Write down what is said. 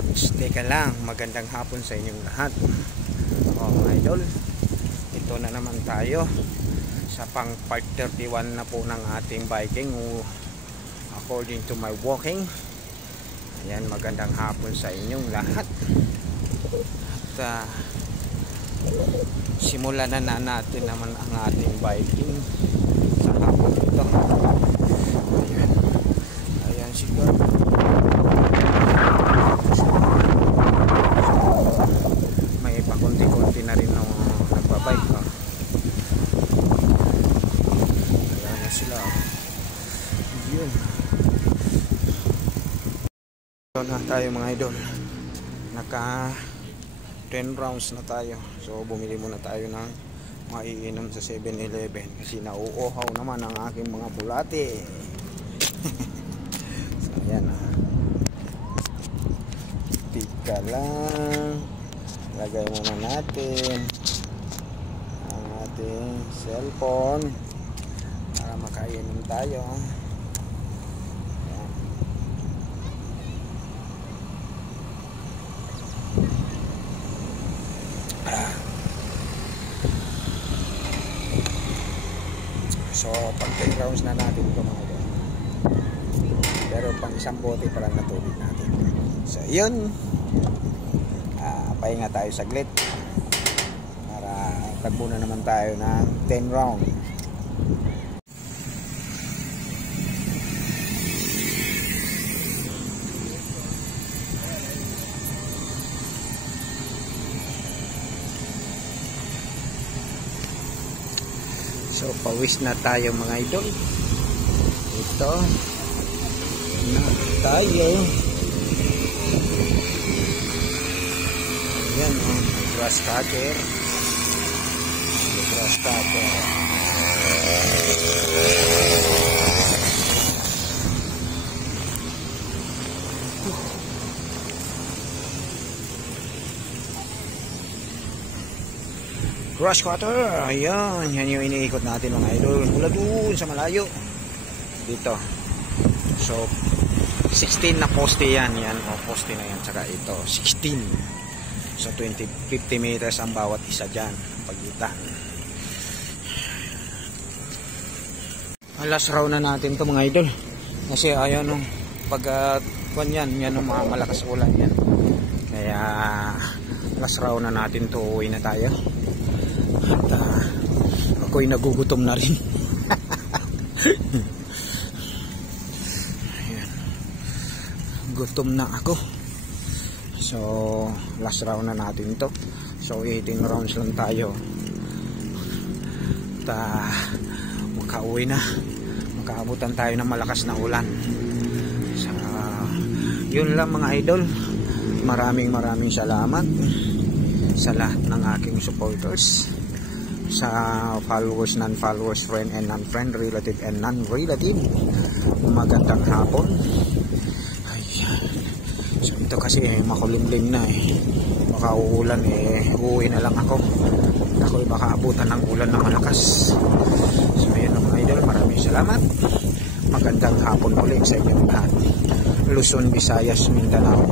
Oops, teka lang, magandang hapon sa inyong lahat. Mga idol, ito na naman tayo sa pang part 31 na po ng ating biking according to my walking. Ayan, magandang hapon sa inyong lahat. At simulan na natin naman ang ating biking sa hapon ito. Ayan siguro. May pakunti-kunti na rin nung nagbabike. Ayan na sila. Yun. Ito na tayo mga idol. Naka 10 rounds na tayo. So bumili muna tayo ng maiinom sa 7-Eleven kasi nauuhaw naman ang aking mga bulate. So ayan na. Tika lang. Lagay muna natin ang ating cellphone para makainom tayo. So pang 10 rounds na natin ito mga idol. Pero pang isang bote pa lang na tubig natin. So yun, pahinga tayo saglit para tagbo na naman tayo ng 10 round. So pawis na tayo mga idol. Ito na tayo. Ayan o, grass cutter. Grass cutter. Grass cutter. Ayan, yan yung iniikot natin mga idol. Mula doon sa malayo. Dito. So 16 na poste yan. Yan o, poste na yan. Saka ito, 16. So 50 meters ang bawat isa dyan, pagitan. Last round na natin to mga idol. Kasi ayaw nung pag yan nung mga malakas ulan yan. Kaya last round na natin to, uwi na tayo. At ako'y nagugutom na rin. Gutom na ako. So last round na natin to. So 18 rounds lang tayo. Makauwi na. Makaabutan tayo ng malakas na ulan. So yun lang mga idol. Maraming salamat sa lahat ng aking supporters, sa followers, non-followers, friend and non-friend, relative and non-relative. Magandang hapon. So ito kasi makulimlim na baka uulan uuwi na lang ako baka abutan ng ulan na malakas. So ayun mga idol, maraming salamat. Magandang hapon ulit sa inyong lahat. Luzon, Visayas, Mindanao.